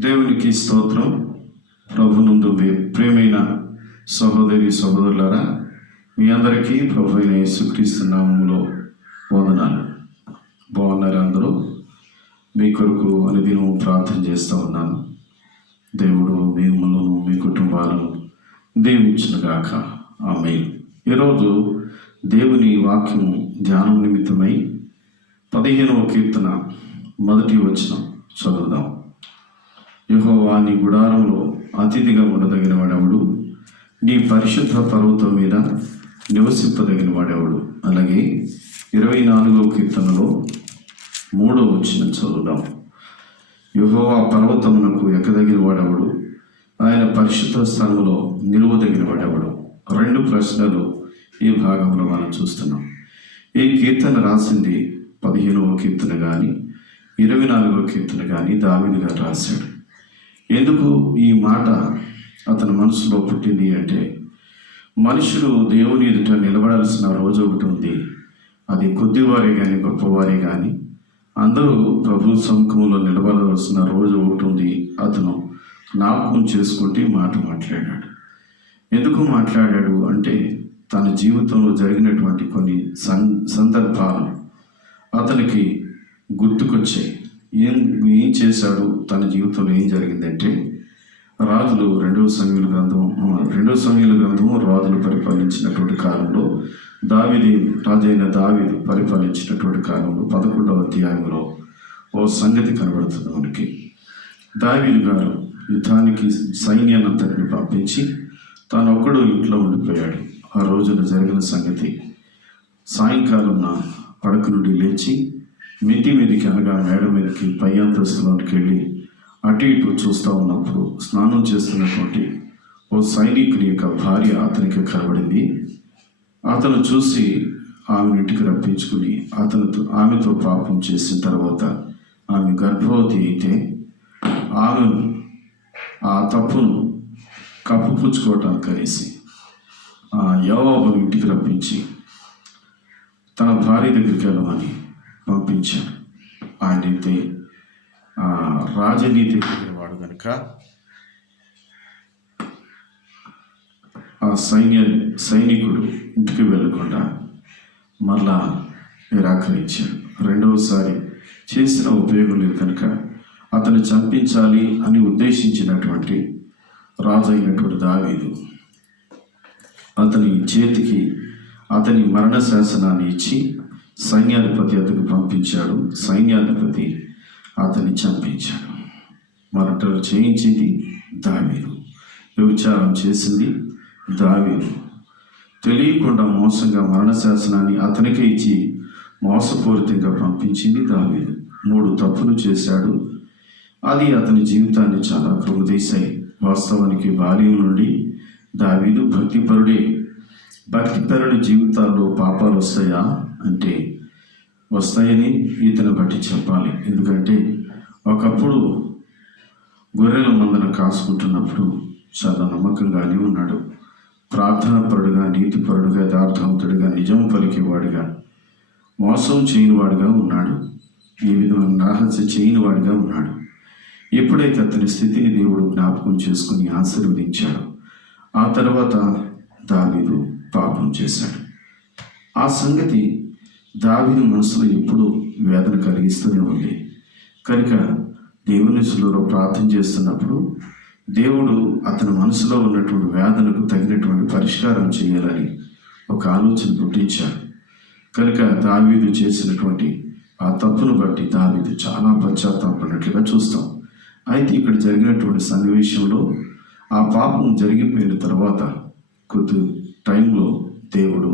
దేవునికి స్తోత్రం. ప్రభునందు ప్రియమైన సహోదరి సహోదరులారా, మీ అందరికీ ప్రభు అయిన యేసుక్రీస్తు నామములో వందనాలు. బాగున్నారు అందరూ? మీ కొరకు అనుదినం ప్రార్థన చేస్తూ ఉన్నాను. దేవుడు మిమ్మల్ని మీ కుటుంబాలను దీవించునుగాక. ఆమేన్. ఈరోజు దేవుని వాక్యం ధ్యానం నిమిత్తమై 15వ కీర్తన మొదటి వచనం చదువుదాం. యెహోవా నీ గుడారంలో అతిథిగా ఉండదగిన వాడెవడు? నీ పరిశుద్ధ పర్వతం మీద నివసింపదగిన వాడెవడు? అలాగే 24వ కీర్తనలో 3వ వచనం చదువుదాం. యెహోవా పర్వతమునకు ఎక్కదగిన వాడెవడు? ఆయన పరిశుద్ధ స్థలములో నిలువదగిన వాడెవడు? 2 ప్రశ్నలు ఈ భాగంలో మనం చూస్తున్నాం. ఈ కీర్తన రాసింది 15వ కీర్తన కానీ 24వ కీర్తన కానీ దావీదు గారు రాశాడు. ఎందుకు ఈ మాట అతని మనసులో పుట్టింది అంటే, మనుషులు దేవుని ఎదుట నిలబడాల్సిన రోజు ఒకటి ఉంది. అది కొద్దివారే కానీ గొప్పవారే కానీ అందరూ ప్రభు సముఖంలో నిలబడవలసిన రోజు ఒకటి ఉంది. అతను జ్ఞాపకం చేసుకుంటే మాట మాట్లాడాడు. ఎందుకు మాట్లాడాడు అంటే, తన జీవితంలో జరిగినటువంటి కొన్ని సందర్భాలు అతనికి గుర్తుకొచ్చాయి. ఏం చేశాడు, తన జీవితంలో ఏం జరిగిందంటే, రాజులు 2వ సమూయేలు గ్రంథము రాజులు పరిపాలించినటువంటి కాలంలో రాజైన దావీదు పరిపాలించినటువంటి కాలంలో 11వ అధ్యాయంలో ఓ సంగతి కనబడుతుంది మనకి. దావీదు గారు యుద్ధానికి సైన్యాన్ని అంతటిని పంపించి తాను ఒక్కడు ఇంట్లో ఉండిపోయాడు. ఆ రోజున జరిగిన సంగతి, సాయంకాలం పడక నుండి లేచి మిద్ది మీదకి అనగా మేడ మీదకి పై అంతస్తులోకి వెళ్ళి అటు ఇటు చూస్తూ ఉన్నప్పుడు స్నానం చేస్తున్నటువంటి ఓ సైనికుని యొక్క భార్య అతనికి కనబడింది. అతను చూసి ఆమెను ఇంటికి రప్పించుకుని ఆమెతో పాపం చేసిన తర్వాత ఆమె గర్భవతి అయితే ఆమెను ఆ తప్పును కప్పుపుచ్చుకోవటానికి అనేసి యోవాబును ఇంటికి రప్పించి తన భార్య దగ్గరికి వెళ్ళమని పంపించాడు. ఆయనైతే రాజనీతి వాడు కనుక ఆ సైనికుడు ఇంటికి వెళ్ళకుండా మళ్ళా నిరాకరించాడు. రెండవసారి చేసిన ఉపయోగం లేదు కనుక అతను చంపించాలి అని ఉద్దేశించినటువంటి రాజు అయినటువంటి దావీదు అతని చేతికి అతని మరణ శాసనాన్ని ఇచ్చి సైన్యాధిపతి అతనికి పంపించాడు. సైన్యాధిపతి అతన్ని చంపించాడు. మరటలు చేయించింది దావీదు, వ్యభిచారం చేసింది దావీదు. తెలియకుండా మోసంగా మరణ శాసనాన్ని అతనికే ఇచ్చి మోసపూరితంగా పంపించింది దావీదు. 3 తప్పులు చేశాడు. అది అతని జీవితాన్ని చాలా కృంగదీశాయి. వాస్తవానికి బాల్యం నుండి దావీదు భక్తిపరుడే. భక్తిపరుడి జీవితాల్లో పాపాలు వస్తాయా అంటే వస్తాయని ఇతను బట్టి చెప్పాలి. ఎందుకంటే ఒకప్పుడు గొర్రెల మందను కాసుకుంటున్నప్పుడు చాలా నమ్మకంగానే ఉన్నాడు. ప్రార్థనాపరుడుగా, నీతిపరుడుగా, యథార్థవంతుడిగా, నిజం పలికేవాడిగా, మోసం చేయనివాడిగా ఉన్నాడు. ఈ విధమైన రహస్య చేయనివాడిగా ఉన్నాడు. ఎప్పుడైతే అతని స్థితిని దేవుడు జ్ఞాపకం చేసుకుని ఆశీర్వదించాడు, ఆ తర్వాత దావీదు పాపం చేశాడు. ఆ సంగతి దావీదు మనసులో ఎప్పుడు వేదన కలిగిస్తూనే ఉంది. కనుక దేవుని సన్నిధిలో ప్రార్థన చేస్తున్నప్పుడు దేవుడు అతని మనసులో ఉన్నటువంటి వేదనకు తగినటువంటి పరిష్కారం చేయాలని ఒక ఆలోచన పుట్టించాడు. కనుక దావీదు చేసినటువంటి ఆ తప్పును బట్టి దావీదు చాలా పశ్చాత్తాపడినట్లుగా చూస్తాం. అయితే ఇక్కడ జరిగినటువంటి సన్నివేశంలో ఆ పాపం జరిగిపోయిన తర్వాత కొద్ది టైంలో దేవుడు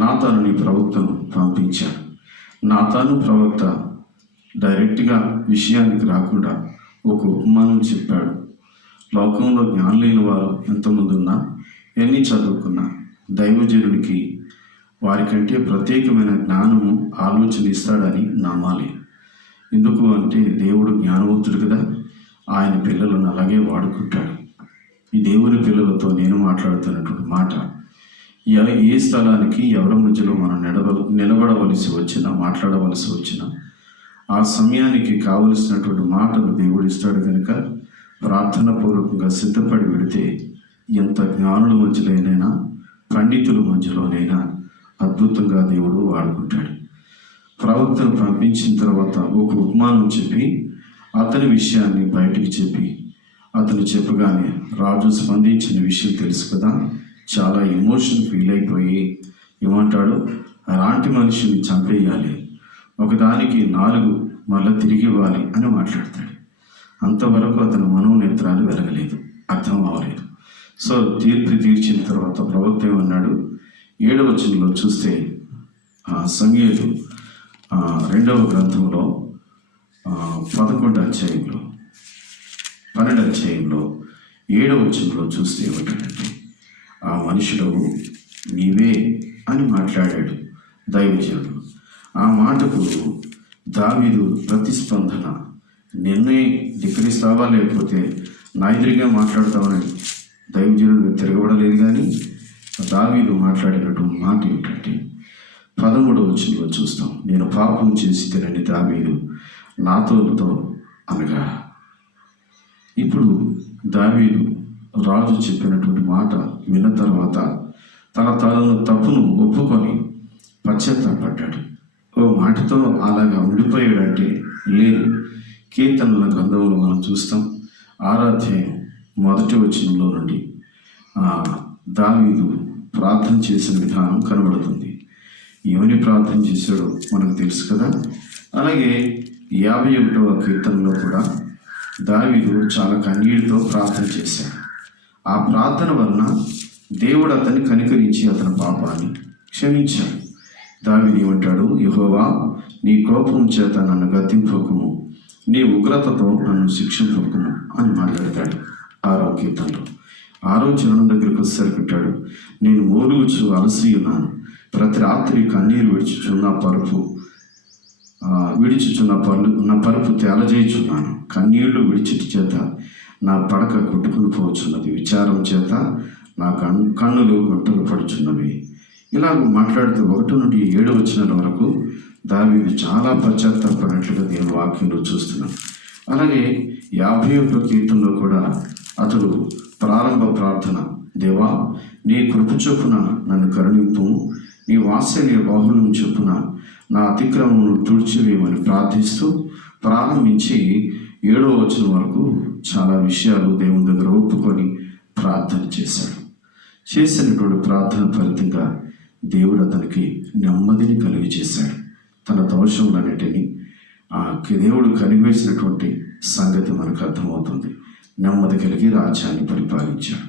నాతాను ప్రవక్తను పంపించాడు. నాతాను ప్రవక్త డైరెక్ట్గా విషయానికి రాకుండా ఒక ఉపమానం చెప్పాడు. లోకంలో జ్ఞానం లేని వారు ఎంతమంది ఉన్నా, ఎన్ని చదువుకున్నా, దైవజనుడికి వారికంటే ప్రత్యేకమైన జ్ఞానము, ఆలోచన ఇస్తాడని నమ్మాలి. ఎందుకు అంటే దేవుడు జ్ఞానవంతుడు కదా, ఆయన పిల్లలను అలాగే వాడుకుంటాడు. ఈ దేవుని పిల్లలతో నేను మాట్లాడుతున్నటువంటి మాట, ఏ స్థలానికి ఎవరి మధ్యలో మనం నిలబడవలసి వచ్చినా, మాట్లాడవలసి వచ్చినా ఆ సమయానికి కావలసినటువంటి మాటలు దేవుడు ఇస్తాడు కనుక ప్రార్థన పూర్వకంగా సిద్ధపడి పెడితే ఎంత జ్ఞానుల మధ్యలోనైనా పండితుల మధ్యలోనైనా అద్భుతంగా దేవుడు వాడుకుంటాడు. ప్రవక్తను పంపించిన తర్వాత ఒక ఉపమానం చెప్పి అతని విషయాన్ని బయటికి చెప్పి అతను చెప్పగానే రాజు స్పందించిన విషయం తెలుసు కదా, చాలా ఎమోషన్ ఫీల్ అయిపోయి ఏమంటాడు, అలాంటి మనిషిని చంపేయాలి, ఒకదానికి 4 మళ్ళీ తిరిగి ఇవ్వాలి అని మాట్లాడతాడు. అంతవరకు అతని మనోనేత్రాలు వెలగలేదు, అర్థం అవ్వలేదు. సో తీర్పు తీర్చిన తర్వాత ప్రవక్త ఏమన్నాడు, 7వ వచనంలో చూస్తే సమూయేలు 2వ గ్రంథంలో 11వ అధ్యాయంలో 12వ అధ్యాయంలో 7వ వచనంలో చూస్తే ఏమిటంటే, ఆ మనుషుడు నీవే అని మాట్లాడాడు దైవజనుడు. ఆ మాటకు దావీదు ప్రతిస్పందన, నిన్నే ధిక్కరిస్తావా లేకపోతే నా ఎదురుగా మాట్లాడతావని దైవజనుడు తిరగబడలేదు. కానీ దావీదు మాట్లాడినటువంటి మాట ఏమిటంటే 13వ వచనంలో చూస్తాం, నేను పాపం చేసి తినని దావీదు నాతోతో అనగా. ఇప్పుడు దావీదు రాజు చెప్పినటువంటి మాట విన్న తర్వాత తన తప్పును ఒప్పుకొని పశ్చాత్తాపడ్డాడు. ఓ మాటతో అలాగా ఉండిపోయాడంటే లేదు. కీర్తనల గ్రంథంలో మనం చూస్తాం 6వ అధ్యాయం 1వ వచనంలో నుండి దావీదు ప్రార్థన చేసిన విధానం కనబడుతుంది. ఏమని ప్రార్థన చేశాడో మనకు తెలుసు కదా. అలాగే 51వ కీర్తనలో కూడా దావీదు చాలా కన్నీటితో ప్రార్థన చేశాడు. ఆ ప్రార్థన వలన దేవుడు అతన్ని కనికరించి అతని పాపాన్ని క్షమించాడు. దావీదు ఏమంటాడు, యెహోవా నీ కోపం చేత నన్ను గద్దింపకుము, నీ ఉగ్రతతో నన్ను శిక్షింపకుము అని మాట్లాడతాడు 6వ కీర్తనలో. 6వ చరణం దగ్గరికి వచ్చేసరికింటాడు, నేను మూలుగుచు అలసి ఉన్నాను, ప్రతి రాత్రి కన్నీరు విడుచుచున్న పరుపు తేలజేయుచున్నాను, కన్నీళ్లు విడిచిట చేత నా పడక కొట్టుకుని పోవచ్చున్నది, విచారం చేత నా కన్నులు గుంటలు పడుచున్నవి. ఇలాగ మాట్లాడుతూ 1 నుండి 7వ వచనాల వరకు దావీదు చాలా పశ్చాత్తాపడినట్లుగా దేవుని వాక్యంలో చూస్తున్నాం. అలాగే 51వ కీర్తనలో కూడా అతడు ప్రారంభ ప్రార్థన, దేవా నీ కృప చొప్పున నన్ను కరుణింపు, నీ వాత్సల్య బాహుళ్యం చొప్పున నా అతిక్రమమును తుడిచివేయమని ప్రార్థిస్తూ ప్రారంభించి 7వ వచనం వరకు చాలా విషయాలు దేవుని దగ్గర ఒప్పుకొని ప్రార్థన చేశాడు. చేసినటువంటి ప్రార్థన ఫలితంగా దేవుడు అతనికి నెమ్మదిని కలిగి చేశాడు. తన దోషములన్నిటినీ దేవుడు కలిగివేసినటువంటి సంగతి మనకు అర్థమవుతుంది. నెమ్మది కలిగి రాజ్యాన్ని పరిపాలించాడు.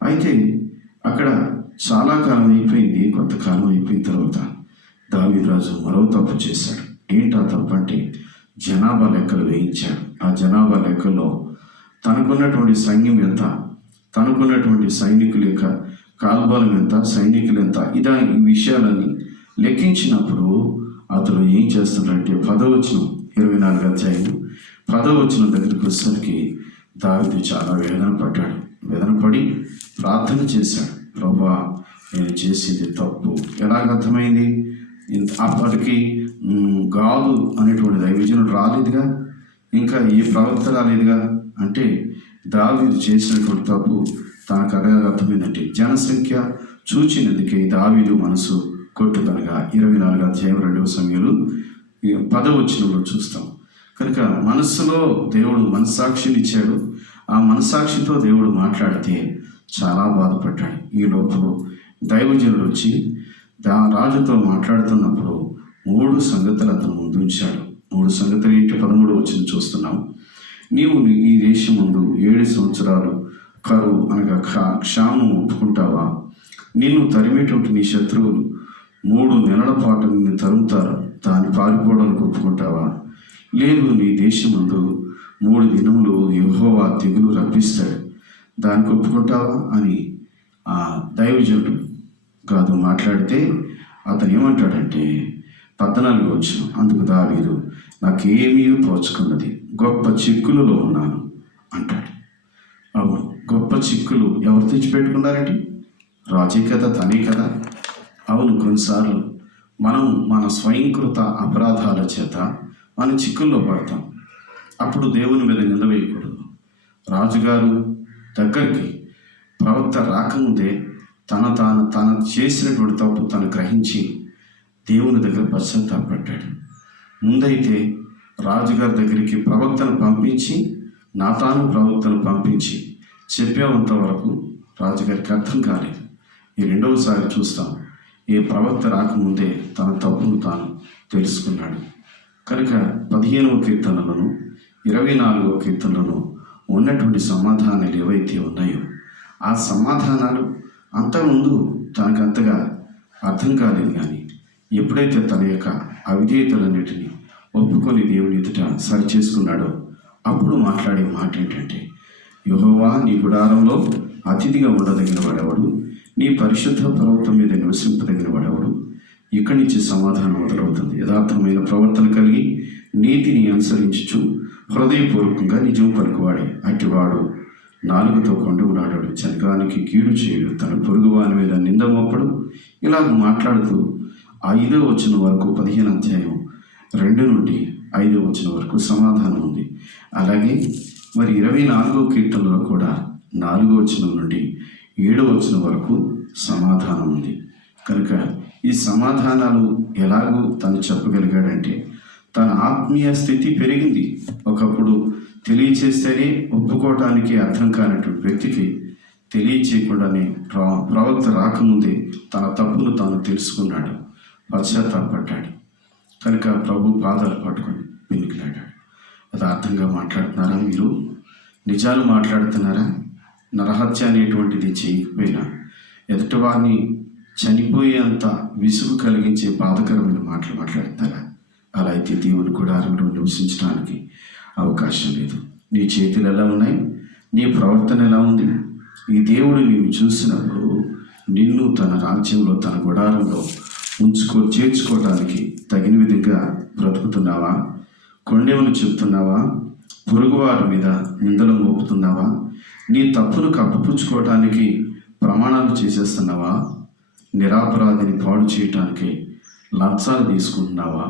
అయితే అక్కడ చాలా కాలం అయిపోయింది. కొంతకాలం అయిపోయిన తర్వాత దావీదు రాజు మరో తప్పు చేశాడు. ఏంటా తప్పు అంటే జనాభా లెక్కలు వేయించాడు. ఆ జనాభా లెక్కలో తనకున్నటువంటి సైన్యం ఎంత, తనకున్నటువంటి సైనికుల యొక్క కాల్బలం ఎంత, సైనికులు ఎంత, ఈ విషయాలన్నీ లెక్కించినప్పుడు అతడు ఏం చేస్తున్నాడంటే 10వ వచనం 24వ అధ్యాయం 10వ వచనం దగ్గరికి వచ్చేసరికి దావీదు చాలా వేదన పడి ప్రార్థన చేశాడు. ప్రభువా నేను చేసింది తప్పు. ఎలాగ అర్థమైంది? అప్పటికి గాదు అనేటువంటి దైవజనుడు రాలేదుగా, ఇంకా ఏ ప్రవక్త రాలేదుగా. అంటే దావీదు చేసినటువంటి తప్పు తనకు అలాగే అర్థమైందంటే జనసంఖ్య చూచినందుకే దావీదు మనసు కొట్టుదనగా 24వ అధ్యాయం 2వ సమయంలో 10వ వచనంలో చూస్తాం. కనుక మనస్సులో దేవుడు మనస్సాక్షిని ఇచ్చాడు. ఆ మనస్సాక్షితో దేవుడు మాట్లాడితే చాలా బాధపడ్డాడు. ఈ లోపల దైవజనుడు వచ్చి రాజుతో మాట్లాడుతున్నప్పుడు 3 సంగతులు అతను ముందు ఉంచాడు. 3 సంగతులు ఏంటి? 13వ వచనం చూస్తున్నాం. నీవు ఈ దేశం ముందు 7 సంవత్సరాలు కరువు అనగా క్షామం ఒప్పుకుంటావా? నిన్ను తరిమేటువంటి నీ శత్రువులు 3 నెలల పాటు నిన్ను తరుముతారు, దాన్ని పారిపోవడానికి ఒప్పుకుంటావా? లేదు, నీ దేశం ముందు 3 దినములు యెహోవా తెగులు రప్పిస్తాడు, దానికి ఒప్పుకుంటావా అని ఆ దైవజనుడు కాదు మాట్లాడితే అతను ఏమంటాడంటే 14వ వచనం, అందుకు దావీదు నాకేమీ తోచుకున్నది, గొప్ప చిక్కులలో ఉన్నాను అంటాడు. అవును, గొప్ప చిక్కులు ఎవరు తెచ్చిపెట్టుకున్నారండి? రాజే కదా, తనే కదా. అవును, కొన్నిసార్లు మనం మన స్వయంకృత అపరాధాల చేత మనం చిక్కుల్లో పడతాం. అప్పుడు దేవుని మీద నింద వేయకూడదు. రాజుగారు దగ్గరికి ప్రవక్త రాకముందే తను చేసినటువంటి తప్పు తను గ్రహించి దేవుని దగ్గర పశ్చాత్తాపడ్డాడు. ముందైతే రాజుగారి దగ్గరికి ప్రవక్తను పంపించి నాతాను ప్రవక్తను పంపించి చెప్పేంత వరకు రాజుగారికి అర్థం కాలేదు. ఈ రెండవసారి చూస్తాం, ఏ ప్రవక్త రాకముందే తన తప్పును తాను తెలుసుకున్నాడు. కనుక 15వ కీర్తనలను 24వ కీర్తనలను ఉన్నటువంటి సమాధానాలు ఏవైతే ఉన్నాయో ఆ సమాధానాలు అంతకుముందు తనకంతగా అర్థం కాలేదు. కానీ ఎప్పుడైతే తన యొక్క అవిధేయతలన్నిటినీ ఒప్పుకొని దేవుని ఎదుట సరి చేసుకున్నాడో అప్పుడు మాట్లాడే మాట ఏంటంటే, యెహోవా నీ గుడారంలో అతిథిగా ఉండదగిన వాడెవడు, నీ పరిశుద్ధ పర్వతం మీద నివసింపదగిన వాడెవడు. ఇక్కడి నుంచి సమాధానం మొదలవుతుంది. యథార్థమైన ప్రవర్తన కలిగి నీతిని అనుసరించుచు హృదయపూర్వకంగా నిజం పలుకువాడే అట్టివాడు నాలుగుతో కొండవులాడాడు, జనగానికి కీడు చేయడు, తన పొరుగువాని మీద నింద మోపడు. ఇలాగ మాట్లాడుతూ 5వ వచనం వరకు 15వ అధ్యాయం 2 నుండి 5వ వచనం వరకు సమాధానం ఉంది. అలాగే మరి 24వ కీర్తనలో కూడా 4వ వచనం నుండి 7వ వచనం వరకు సమాధానం ఉంది. కనుక ఈ సమాధానాలు ఎలాగూ తను చెప్పగలిగాడంటే తన ఆత్మీయ స్థితి పెరిగింది. ఒకప్పుడు తెలియచేస్తేనే ఒప్పుకోవటానికి అర్థం కానటువంటి వ్యక్తికి తెలియచేయకుండానే ప్రవక్త రాకముందే తన తప్పును తాను తెలుసుకున్నాడు, పశ్చాత్తాపడ్డాడు. కనుక ప్రభు పాదాలు పట్టుకొని వెనుకలాడాడు. యథార్థంగా మాట్లాడుతున్నారా? మీరు నిజాలు మాట్లాడుతున్నారా? నరహత్య అనేటువంటిది చేయకపోయినా ఎదుటివారిని చనిపోయేంత విసుగు కలిగించే బాధకరమైన మాటలు మాట్లాడతారా? అలా అయితే దేవుని గుడారంలో నివసించడానికి అవకాశం లేదు. నీ చేతులు ఎలా ఉన్నాయి? నీ ప్రవర్తన ఎలా ఉంది? ఈ దేవుడు నీవు చూసినప్పుడు నిన్ను తన రాజ్యంలో తన గుడారంలో చేర్చుకోవడానికి తగిన విధంగా బ్రతుకుతున్నావా? కొండెములు చెప్తున్నావా? పొరుగువారి మీద నిందలు మోపుతున్నావా? నీ తప్పును కప్పుపుచ్చుకోవడానికి ప్రమాణాలు చేసేస్తున్నావా? నిరాపరాధిని పాడు చేయటానికి లంచాలు తీసుకుంటున్నావా?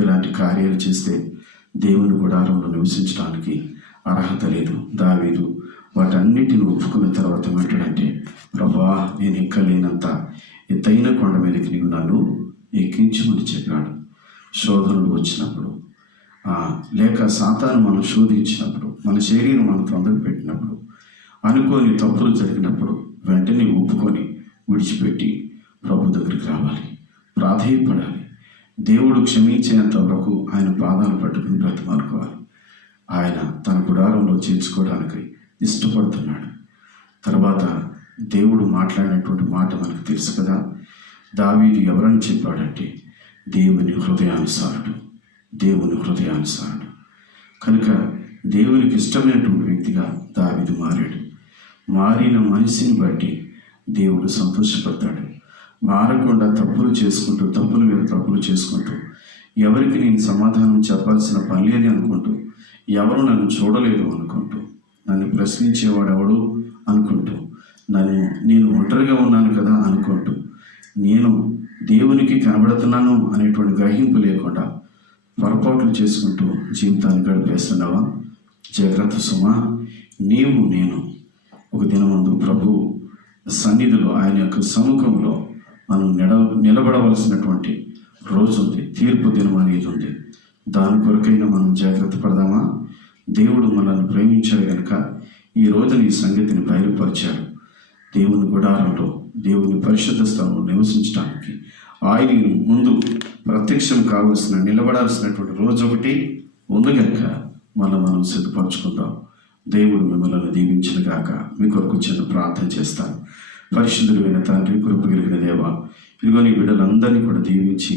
ఇలాంటి కార్యాలు చేస్తే దేవుని గుడారంలో నివసించడానికి అర్హత లేదు. దావీదు వాటన్నిటిని ఒప్పుకున్న తర్వాత ఏంటంటే, ప్రభువా నేను ఎక్కలేనంత ఎత్తైన కొండ మీదకి నీవు నన్ను ఎక్కించమని చెప్పాడు. శోధనలు వచ్చినప్పుడు లేక సాతాను మనం శోధించినప్పుడు, మన శరీరం మనం తొందర పెట్టినప్పుడు, అనుకోని తప్పులు జరిగినప్పుడు వెంటనే ఒప్పుకొని విడిచిపెట్టి ప్రభు దగ్గరికి రావాలి, ప్రాధేయపడాలి. దేవుడు క్షమించేంత వరకు ఆయన పాదాలు పట్టుకుని బ్రతిమాలుకోవాలి. ఆయన తన గుడారంలో చేర్చుకోవడానికి ఇష్టపడుతున్నాడు. తర్వాత దేవుడు మాట్లాడినటువంటి మాట మనకు తెలుసు కదా. దావీదు ఎవరని చెప్పాడంటే దేవుని హృదయానుసారుడు, దేవుని హృదయానుసారుడు. కనుక దేవునికి ఇష్టమైనటువంటి వ్యక్తిగా దావీదు మారాడు. మారిన మనిషిని బట్టి దేవుడు సంతోషపడతాడు. మారకుండా తప్పులు చేసుకుంటూ, తప్పుల మీద తప్పులు చేసుకుంటూ, ఎవరికి నేను సమాధానం చెప్పాల్సిన పని లేదు అనుకుంటూ, ఎవరు నన్ను చూడలేదు అనుకుంటూ, నన్ను ప్రశ్నించేవాడు ఎవడు అనుకుంటూ, నేను ఒంటరిగా ఉన్నాను కదా అనుకుంటూ, నేను దేవునికి కనబడుతున్నాను అనేటువంటి గ్రహింపు లేకుండా పొరపాట్లు చేసుకుంటూ జీవితాన్ని గడిపేస్తున్నావా? జాగ్రత్త సుమా. నేను ఒక దినమందు ప్రభు సన్నిధిలో, ఆయన యొక్క సముఖంలో మనం నిలబడవలసినటువంటి రోజు ఉంది. తీర్పు దినం అనేది ఉంది. దాని కొరకైనా మనం జాగ్రత్త పడదామా? దేవుడు మనల్ని ప్రేమించాడు కనుక ఈ రోజున ఈ సంగతిని బయలుపరిచాడు. దేవుని గుడారంలో, దేవుని పరిశుద్ధ స్థలంలో నివసించడానికి ఆయన ముందు ప్రత్యక్షం నిలబడాల్సినటువంటి రోజు ఒకటి ఉంది కనుక మనం సిద్ధపరచుకుందాం. దేవుడు మిమ్మల్ని దీవించిన గాక. మీ కొరకు చిన్న ప్రార్థన చేస్తాను. పరిశుద్ధుడైన తండ్రి, కృప కలిగిన దేవ, ఇదిగో నీ బిడ్డలందరినీ కూడా దీవించి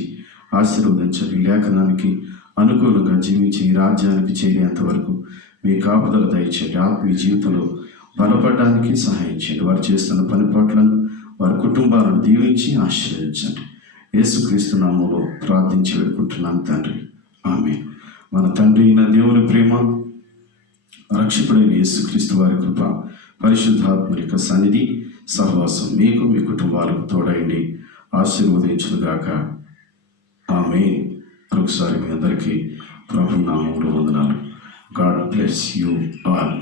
ఆశీర్వదించండి. లేఖనానికి అనుకూలంగా జీవించి ఈ రాజ్యానికి చేరేంత వరకు మీ కాపుదల దయచేయండి. ఆత్మీయ జీవితంలో బలపడడానికి సహాయం చేయండి. వారు చేస్తున్న పని పట్లను, వారి కుటుంబాలను దీవించి ఆశీర్వదించండి. యేసుక్రీస్తు నామములో ప్రార్థించి వేడుకుంటున్నాను తండ్రి, ఆమేన్. మన తండ్రి అయిన దేవుని ప్రేమ, రక్షకుడైన యేసుక్రీస్తు వారి కృప, పరిశుద్ధాత్మ యొక్క సన్నిధి, సహవాసం మీకు, మీ కుటుంబాలకు తోడైండి ఆశీర్వదించుగాక. ఆమేన్. ఒకసారి మీ అందరికీ ప్రభు నామములో వందనాలు. God bless you all.